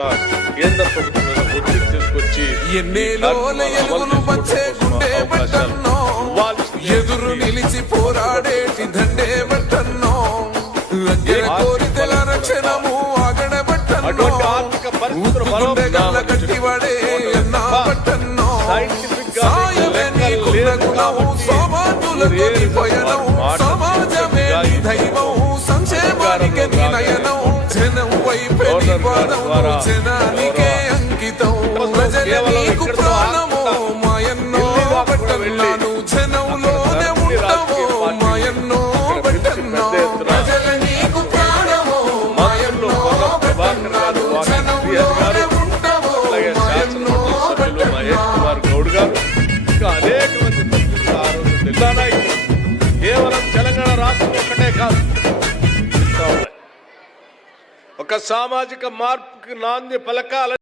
కేంద్ర ప్రభుత్వం ఒత్తిడి తీసుకొచ్చి ఎదురు నిలిచి పోరాడేటి దండే బట్టన్నో కోరికల రక్షణము ఆగడబట్టన్నో గట్టివాడే అన్నా బట్టన్నో సాయమే నీకున్న గుణము సమాజులతో నీ పయనం సమాజమే నీ దైవం సంక్షేమానికి నీ నయనం జనం వైపే నీ పాదం జనానికే అంకితం ప్రజల నీకు ప్రాణమో మాయన్నో బట్టన్నాను జనంలోనే ఉంటావో మాయన్నో బట్టన్నో ప్రజల నీకు ప్రాణమో మాయన్నో బట్టన్నాను జనంలోనే ఉంటావో మాయన్నో గౌడ్ గారు ఇంకా అనేక మంది ప్రతినిధులు ఆ రోజు జిల్లానాయి కేవలం తెలంగాణ రాష్ట్రం ఒక్కటే కాదు, ఒక సామాజిక మార్పుకి నాంది పలకాల